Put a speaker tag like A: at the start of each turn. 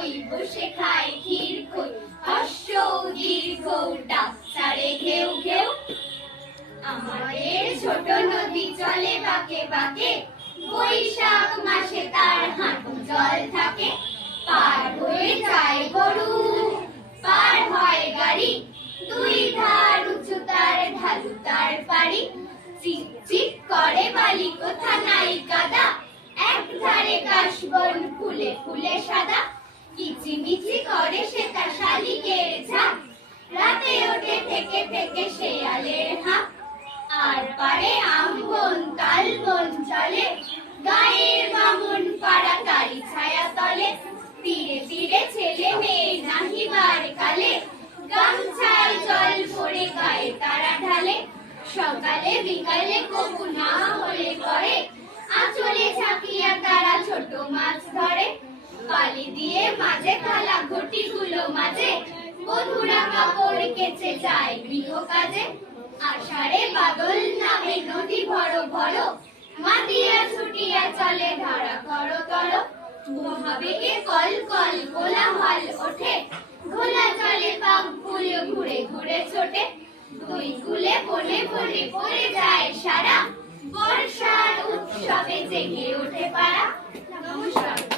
A: হই বসে খায় ক্ষীর খই। হর্ষ দীর্ঘ ডাক সারে ঘেউ ঘেউ। আমাদের ছোট নদী চলে বৈশাখ মাসে তার হাঁটু জল থাকে। পার হয়ে যায় গরু, পার হয় গাড়ি। দুই ধার উঁচু তার ঢালু তার পাড়ি। চিক চিক করে বালি, কোথা নাই কাদা। এক ধারে কাশবন ফুলে ফুলে সাদা। করে সে তার শালিকের ঝাঁক। রাতে ওঠে থেকে থেকে শেয়ালের হাঁক। আর পারে আম্বন চলে। গায়ের পাড়া ছায়া তলে। তীরে তীরে ছেলে মেয়ে নাহিবার কালে। গামছায় জল পড়ে গায়ে তারা ঢালে। সকালে বিকালে কবু না হলে করে আঁচলে ছাকিয়া তারা ছোট মাছ ধরে। বালি দিয়ে মাঝে থালা ঘটি গুলো মাঝে। বধুরা কাপড় কেচে যায় গৃহ কাজে। আষাঢ়ে বাদল নামে নদী ভর ভর। মাতিয়া ছুটিয়া চলে ধারা কর তর মহাবেগে কল কল কোলাহল ওঠে। ঘোলা চলে পাক ফুল ঘুরে ঘুরে ছোটে। দুই কুলে বনে বনে পড়ে যায় সারা। বর্ষার উৎসবে জেগে ওঠে পারা নমস্কার।